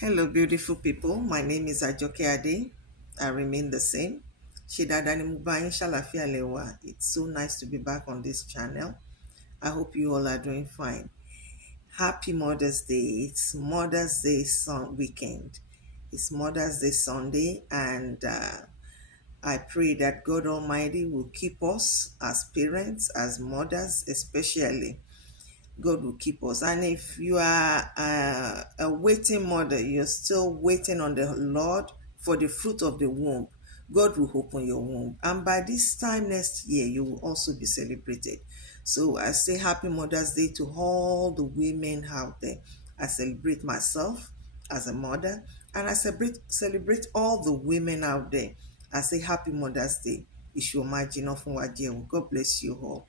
Hello, beautiful people. My name is Ajoke Ade. I remain the same. Shidadani Mubayin Shalafia Lewa. It's so nice to be back on this channel. I hope you all are doing fine. Happy Mother's Day. It's Mother's Day weekend. It's Mother's Day Sunday, and I pray that God Almighty will keep us as parents, as mothers, especially God will keep us. And if you are a waiting mother, you're still waiting on the Lord for the fruit of the womb, God will open your womb. And by this time next year, you will also be celebrated. So I say happy Mother's Day to all the women out there. I celebrate myself as a mother, and I celebrate all the women out there. I say happy Mother's Day. God bless you all.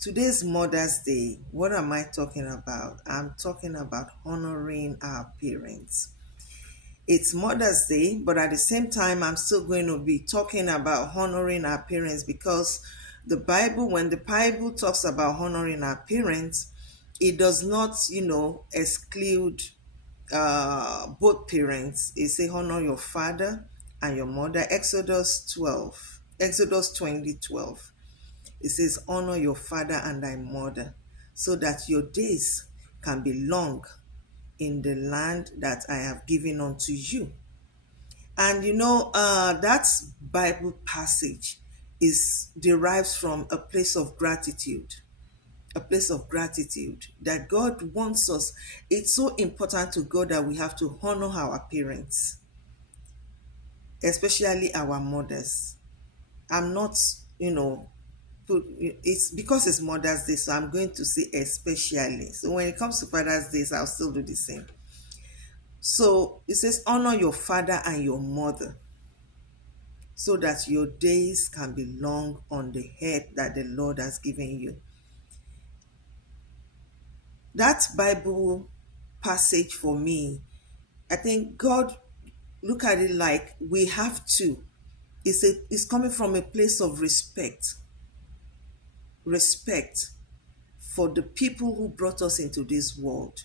Today's Mother's Day. What am I talking about? I'm talking about honoring our parents. It's Mother's Day, but at the same time, I'm still going to be talking about honoring our parents because when the Bible talks about honoring our parents, it does not, exclude both parents. It say honor your father and your mother. Exodus 20:12. It says, honor your father and thy mother, so that your days can be long in the land that I have given unto you. And that Bible passage is derives from a place of gratitude. A place of gratitude that God wants us. It's so important to God that we have to honor our parents, especially our mothers. I'm not, it's because it's Mother's Day, so I'm going to say especially. So when it comes to Father's Days, I'll still do the same. So it says, honor your father and your mother, so that your days can be long on the head that the Lord has given you. That Bible passage for me, I think God look at it like we have to. It's coming from a place of respect for the people who brought us into this world.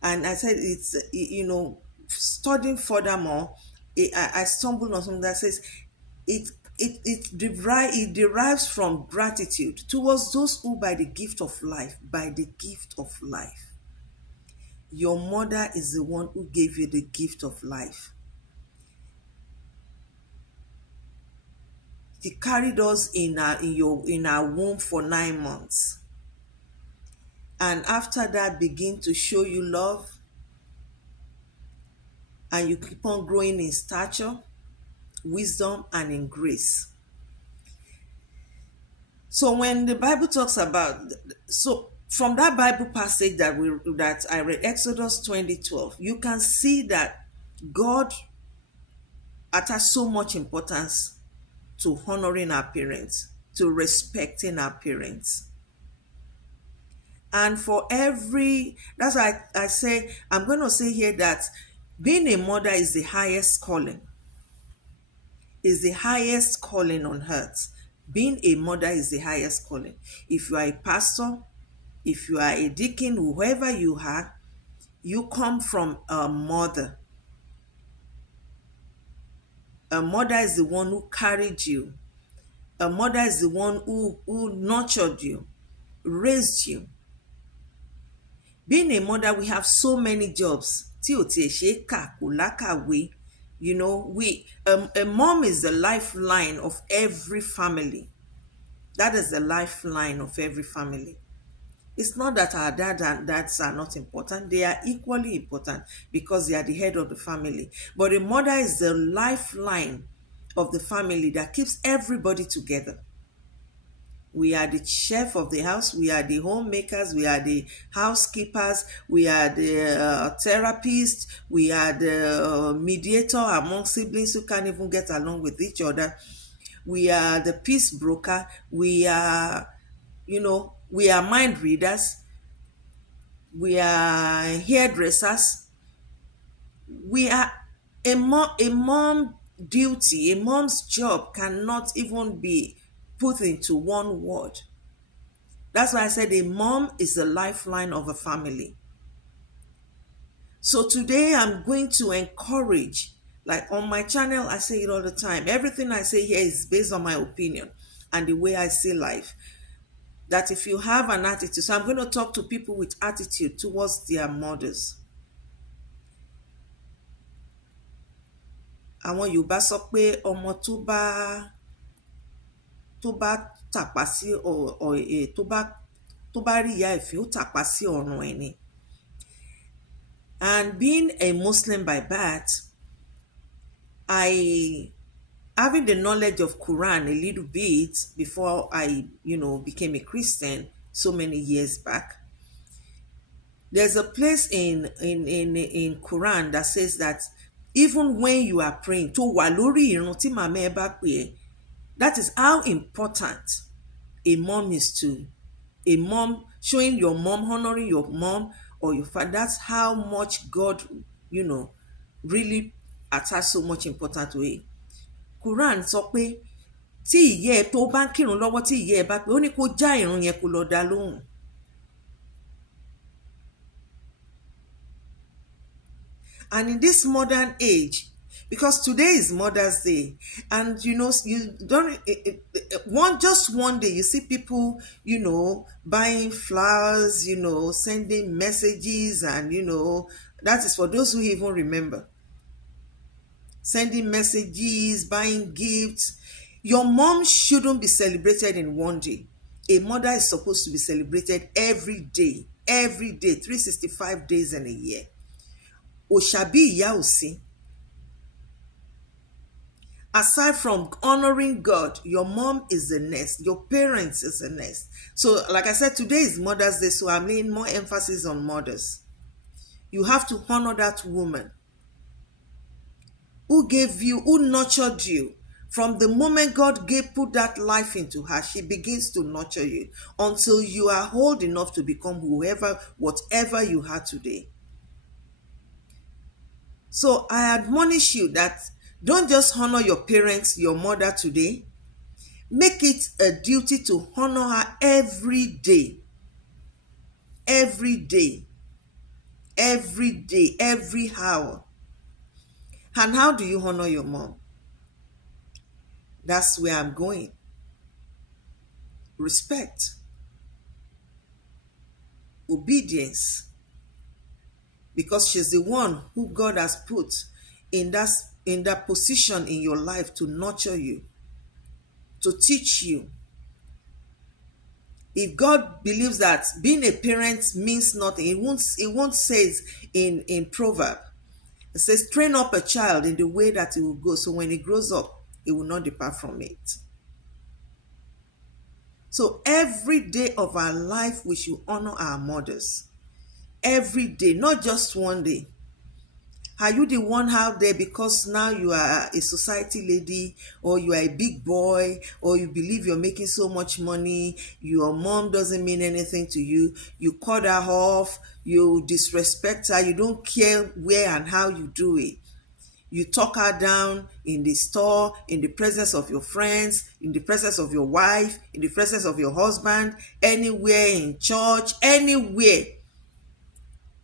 And I said, it's, studying furthermore, I stumbled on something that says it derives from gratitude towards those who by the gift of life. Your mother is the one who gave you the gift of life. He carried us in our womb for 9 months. And after that, begin to show you love, and you keep on growing in stature, wisdom, and in grace. So when the Bible talks about, so from that Bible passage that I read, Exodus 20:12, you can see that God attached so much importance to honoring our parents, to respecting our parents. And that's why I say, I'm going to say here that being a mother is the highest calling, on earth. Being a mother is the highest calling. If you are a pastor, if you are a deacon, whoever you are, you come from a mother. A mother is the one who carried you. A mother is the one who nurtured you, raised you. Being a mother, we have so many jobs. A mom is the lifeline of every family. That is the lifeline of every family. It's not that our dads are not important. They are equally important because they are the head of the family. But a mother is the lifeline of the family that keeps everybody together. We are the chef of the house. We are the homemakers. We are the housekeepers. We are the therapists. We are the mediator among siblings who can't even get along with each other. We are the peace broker. We are mind readers. We are hairdressers. We are a mom's job cannot even be put into one word. That's why I said a mom is the lifeline of a family. So today I'm going to encourage, like on my channel, I say it all the time. Everything I say here is based on my opinion and the way I see life. That if you have an attitude, so I'm going to talk to people with attitude towards their mothers. Àwọn Yorùbá sọ pé ọmọ tó bá tàpá sí tó bá rí ìyá ẹ̀fín ó tàpá sí ọ̀run ẹ̀ ni. And being a Muslim by birth, I having the knowledge of Quran a little bit before I, became a Christian so many years back. There's a place in Quran that says that even when you are praying, tó wà lórí ìrun tí màmá ẹ bá pè é, that is how important a mom is to a mom, showing your mom, honoring your mom or your father. That's how much God, really attach so much importance to it. Quran sọ pé tí ìyá ẹ tó bá ń kírun lọ́wọ́ tí ìyá ẹ bá pé ó ní kó já ìrun yẹn kó lọ dá lóhùn. And in this modern age, because today is Mother's Day, and you don't one day you see people buying flowers, sending messages, and that is for those who even remember, sending messages, buying gifts. Your mom shouldn't be celebrated in one day. A mother is supposed to be celebrated every day, 365 days in a year. Òṣàbí ìyá ò sí. Aside from honoring God, your mom is the next. Your parents is the next. So, like I said, today is Mother's Day, so I'm laying more emphasis on mothers. You have to honor that woman who gave you, who nurtured you. From the moment God put that life into her, she begins to nurture you until you are old enough to become whatever you are today. So I admonish you that don't just honor your parents, your mother today. Make it a duty to honor her every day. Every day. Every day. Every hour. And how do you honor your mom? That's where I'm going. Respect. Obedience. Because she's the one who God has put in that position in your life to nurture you, to teach you. If God believes that being a parent means nothing, it won't say in Proverb. It says, train up a child in the way that he will go, so when he grows up, he will not depart from it. So every day of our life, we should honor our mothers. Every day, not just one day. Are you the one out there because now you are a society lady, or you are a big boy, or you believe you're making so much money, your mom doesn't mean anything to you, you cut her off, you disrespect her, you don't care where and how you do it. You talk her down in the store, in the presence of your friends, in the presence of your wife, in the presence of your husband, anywhere in church, anywhere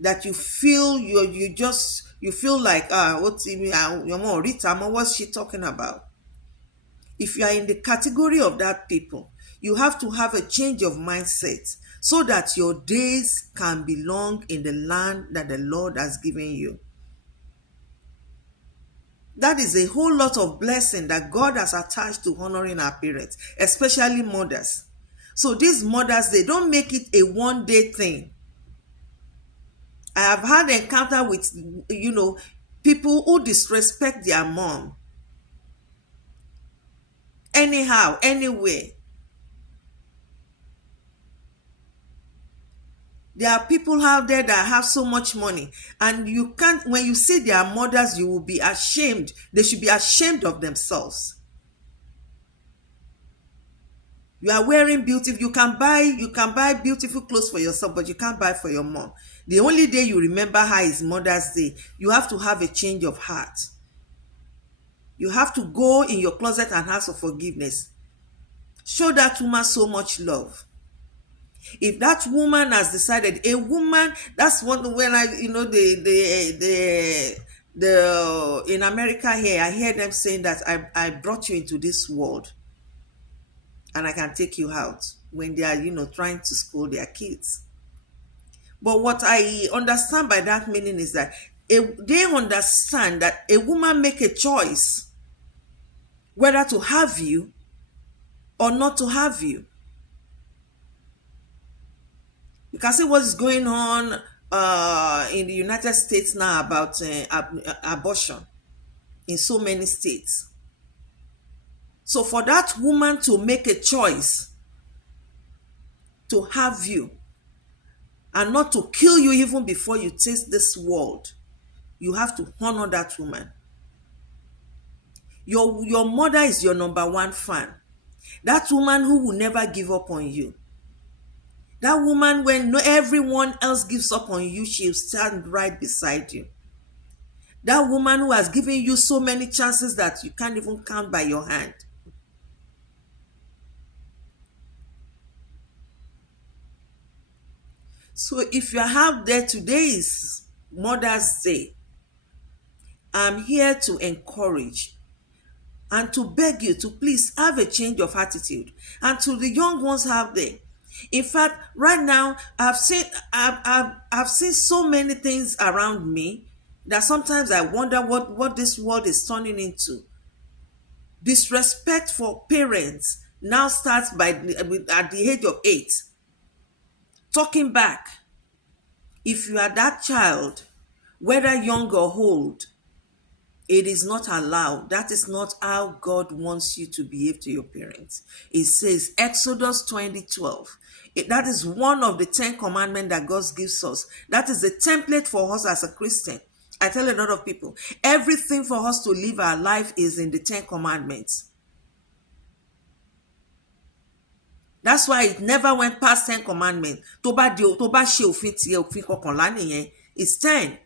that you feel you feel like what's your mom Rita, what's she talking about? If you are in the category of that people, you have to have a change of mindset so that your days can belong in the land that the Lord has given you. That is a whole lot of blessing that God has attached to honoring our parents, especially mothers. So these mothers, they don't make it a one-day thing. I have had encounter with, people who disrespect their mom. Anyhow, anywhere. There are people out there that have so much money, and you can't, when you see their mothers, you will be ashamed. They should be ashamed of themselves. You are wearing beautiful, you can buy beautiful clothes for yourself, but you can't buy for your mom. The only day you remember her is Mother's Day. You have to have a change of heart. You have to go in your closet and ask for forgiveness. Show that woman so much love. If that woman has decided, a woman, that's one when I, the in America here, I hear them saying that I brought you into this world and I can take you out when they are, trying to school their kids. But what I understand by that meaning is that they understand that a woman make a choice whether to have you or not to have you. You can see what is going on in the United States now about abortion in so many states. So for that woman to make a choice to have you and not to kill you even before you taste this world, you have to honor that woman. Your mother is your number one fan. That woman who will never give up on you. That woman, when everyone else gives up on you, she'll stand right beside you. That woman who has given you so many chances that you can't even count by your hand. So if you have there, today is Mother's Day, I'm here to encourage and to beg you to please have a change of attitude. And to the young ones out there, in fact, right now I've seen so many things around me that sometimes I wonder what this world is turning into. Disrespect for parents now starts at the age of 8. Talking back, if you are that child, whether young or old, it is not allowed. That is not how God wants you to behave to your parents. It says Exodus 20:12. That is one of the 10 commandments that God gives us. That is the template for us as a Christian. I tell a lot of people, everything for us to live our life is in the 10 commandments. That's why it never went past 10 commandments. Tó bá ṣe òfin tiẹ̀, òfin kọkànlá nìyẹn. It's 10.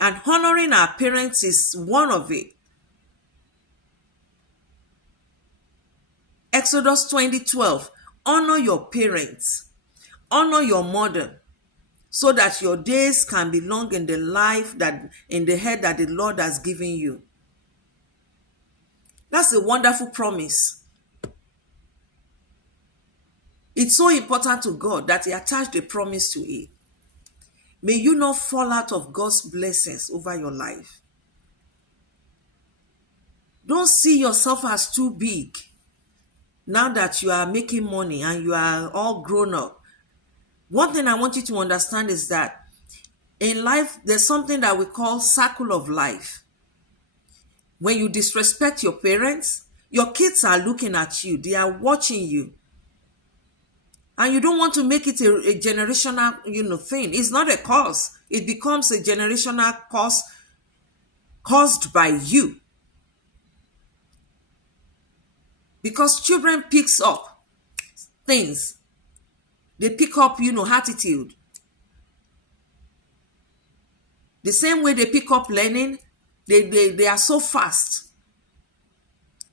And honoring our parents is one of it. Exodus 20:12. Honor your parents. Honor your mother, so that your days can be long in the life in the head that the Lord has given you. That's a wonderful promise. It's so important to God that He attached a promise to it. May you not fall out of God's blessings over your life. Don't see yourself as too big now that you are making money and you are all grown up. One thing I want you to understand is that in life, there's something that we call circle of life. When you disrespect your parents, your kids are looking at you. They are watching you. And you don't want to make it a generational, thing. It's not a cause. It becomes a generational cause caused by you. Because children picks up things. They pick up, attitude. The same way they pick up learning, they are so fast.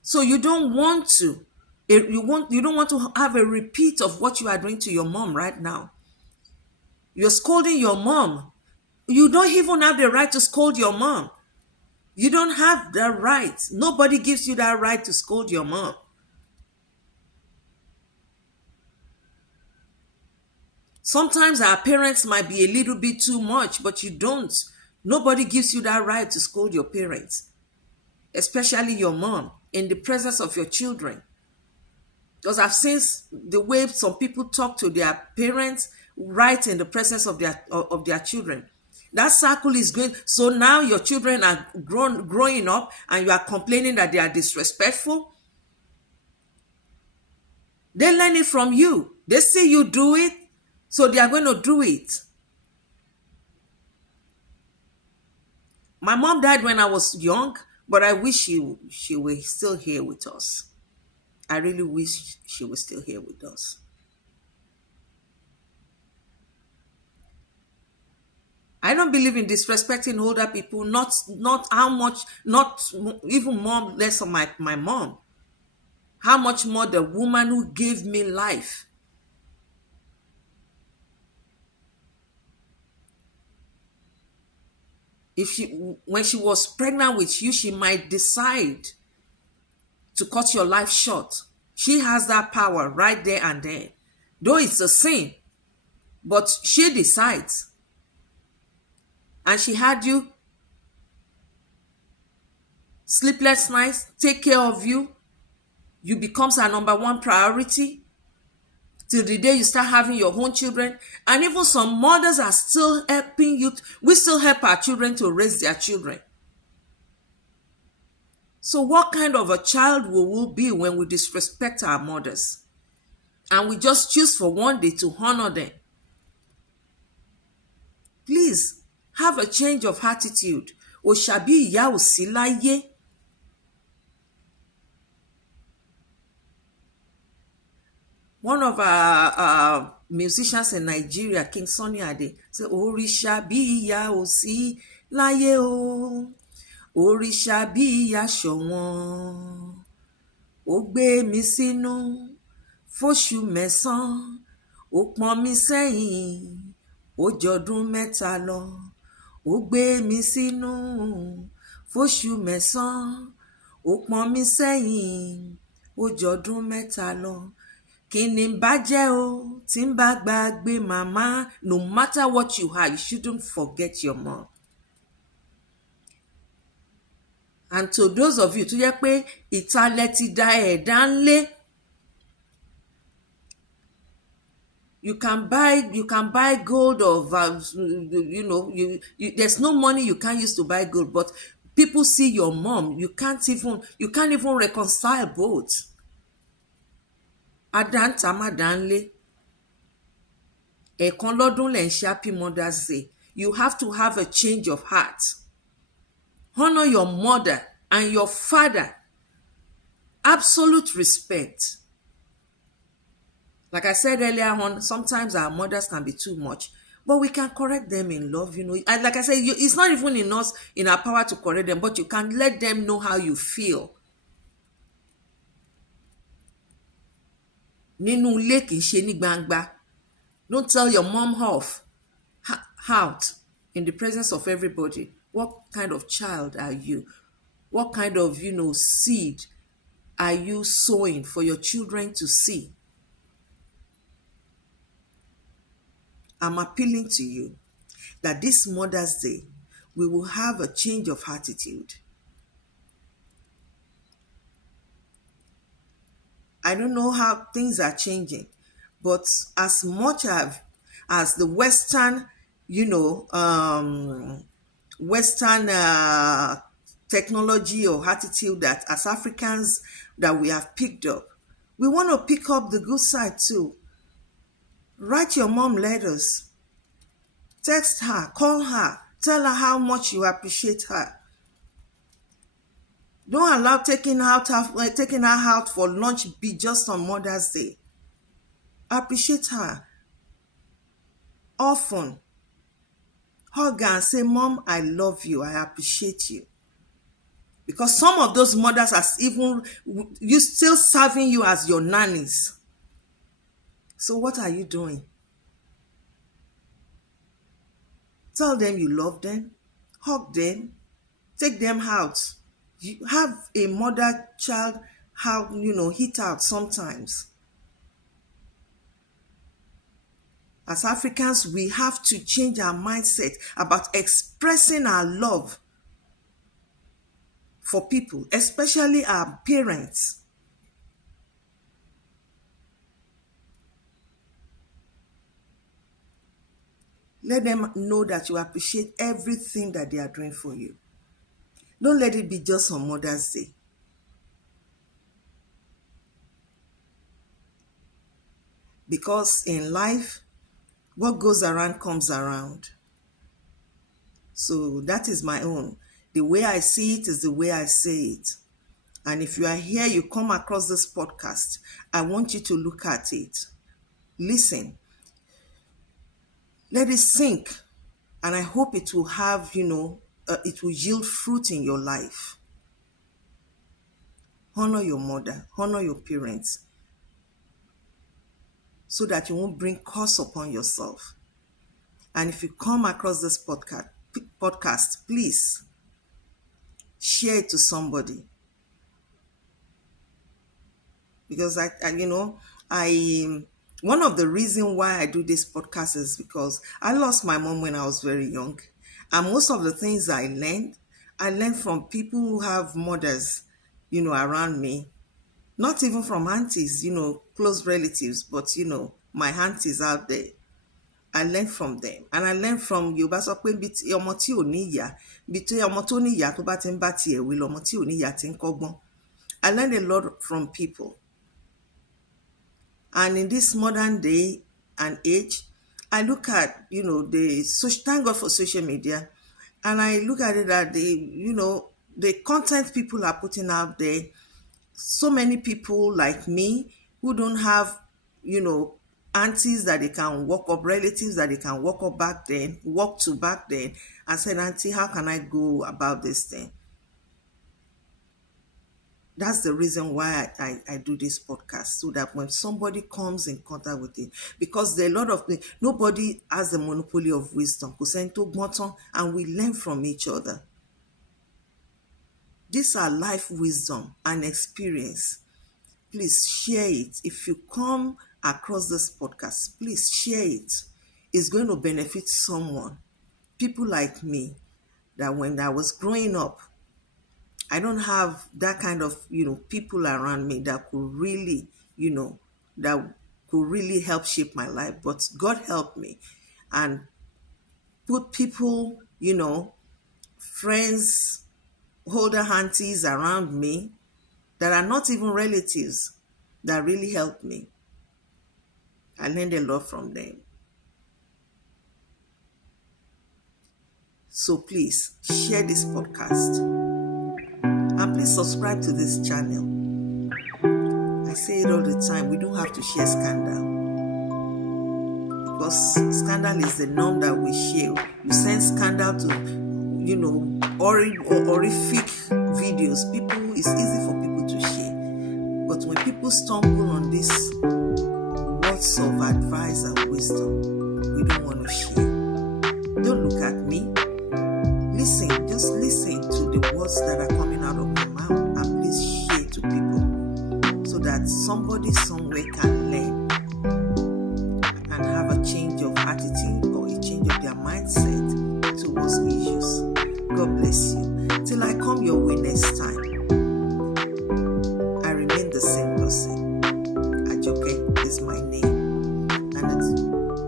So you don't want to. You don't want to have a repeat of what you are doing to your mom right now. You're scolding your mom. You don't even have the right to scold your mom. You don't have the right. Nobody gives you that right to scold your mom. Sometimes our parents might be a little bit too much, but you don't. Nobody gives you that right to scold your parents, especially your mom, in the presence of your children. Because I've seen the way some people talk to their parents right in the presence of their children. That circle is going. So now your children are growing up and you are complaining that they are disrespectful. They learn it from you. They see you do it, so they are going to do it. My mom died when I was young, but I wish she was still here with us. I really wish she was still here with us. I don't believe in disrespecting older people, not how much, not even more, less of my mom. How much more the woman who gave me life. when she was pregnant with you, she might decide to cut your life short. She has that power right there and there. Though it's a sin, but she decides. And she had you sleepless nights, take care of you. You becomes her number one priority till the day you start having your own children. And even some mothers are still helping you. We still help our children to raise their children. So what kind of a child will we be when we disrespect our mothers? And we just choose for one day to honor them? Please, have a change of attitude. Òṣàbí ìyá ò sí láyé. One of our musicians in Nigeria, King Sunny Ade, said, Òrìṣà bí ìyá ò sí láyé o. Òrìṣà bí ìyá ṣọ̀wọ́n. Ó gbé mi sínú fóṣù mẹ́sàn-án. Ó pọ́n mi sẹ́yìn. Ó jọdún mẹ́ta lọ. Ó gbé mi sínú fóṣù mẹ́sàn-án. Ó pọ́n mi sẹ́yìn. Ó jọdún mẹ́ta lọ. Kí ni n bá jẹ́ o tí n bá gbàgbé màmá? No matter what you are, you shouldn't forget your mom. And to those of you tó jẹ́ pé ìtàlẹ̀ ti da ẹ̀dá ńlé, you can buy gold of there's no money you can't use to buy gold, but people see your mom, you can't even reconcile both. Adanta madanle. Ẹ̀kan lọ́dún lẹ̀ ń ṣe Happy Mother's Day. You have to have a change of heart. Honor your mother and your father. Absolute respect. Like I said earlier on, sometimes our mothers can be too much, but we can correct them in love, And like I said, it's not even in our power to correct them, but you can let them know how you feel. Nínú ilé kìí ṣe ní gbangba. Don't tell your mom off out in the presence of everybody. What kind of child are you? What kind of, seed are you sowing for your children to see? I'm appealing to you that this Mother's Day, we will have a change of attitude. I don't know how things are changing, but as much as the Western, Western technology or attitude that as Africans that we have picked up, we want to pick up the good side too. Write your mom letters. Text her, call her, tell her how much you appreciate her. Don't allow taking her out for lunch be just on Mother's Day. Appreciate her. Often. Hug her and say, Mom, I love you. I appreciate you. Because some of those mothers are you still serving you as your nannies. So what are you doing? Tell them you love them. Hug them. Take them out. You have a mother-child hit out sometimes. As Africans, we have to change our mindset about expressing our love for people, especially our parents. Let them know that you appreciate everything that they are doing for you. Don't let it be just on Mother's Day. Because in life, what goes around comes around. So that is my own. The way I see it is the way I say it. And if you are here, you come across this podcast, I want you to look at it. Listen. Let it sink. And I hope it will have, it will yield fruit in your life. Honor your mother. Honor your parents. So that you won't bring curse upon yourself. And if you come across this podcast, podcast, please share it to somebody. Because I one of the reasons why I do this podcast is because I lost my mom when I was very young. And most of the things I learned from people who have mothers, around me. Not even from aunties, close relatives, but my aunties out there. I learned from them. And I learned from Yorùbá sọ pé bí ọmọ tí ò ní ìyá, bí tí ọmọ tó ní ìyá tó bá ti ń bá tiẹ̀ wí lọmọ tí ò ní ìyá ti ń kọ́gbọ́n. I learned a lot from people. And in this modern day and age, I look at, thank God for social media. And I look at it that the content people are putting out there, so many people like me who don't have, aunties that they can walk up, relatives that they can walk to back then, and said, Auntie, how can I go about this thing? That's the reason why I do this podcast, so that when somebody comes in contact with it, because there are a lot of things, nobody has the monopoly of wisdom, and we learn from each other. These are life wisdom and experience. Please share it. If you come across this podcast, please share it. It's going to benefit someone. People like me, that when I was growing up, I don't have that kind of, people around me that could really, help shape my life. But God helped me and put people, friends, older aunties around me that are not even relatives that really helped me. I learned a lot from them. So please share this podcast. And please subscribe to this channel. I say it all the time, we don't have to share scandal. Because scandal is the norm that we share. You send scandal to, horrific videos. It's easy for people to share. But when people stumble on this words of advice and wisdom, we don't want to share. Don't look at me. Just listen to the words that are coming out of my mouth, and please share to people so that somebody somewhere can learn and have a change of attitude or a change of their mindset towards issues. God bless you. Till I come your way next time, I remain the same person. Ajoke is my name. And it's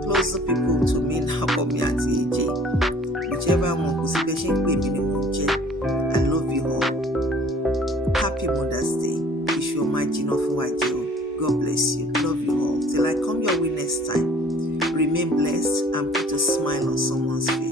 closer people to me now call me Auntie AJ. Whichever one who's patient with me, I love you all. Happy Mother's Day. God bless you. Love you all. Till I come your way next time, remain blessed and put a smile on someone's face.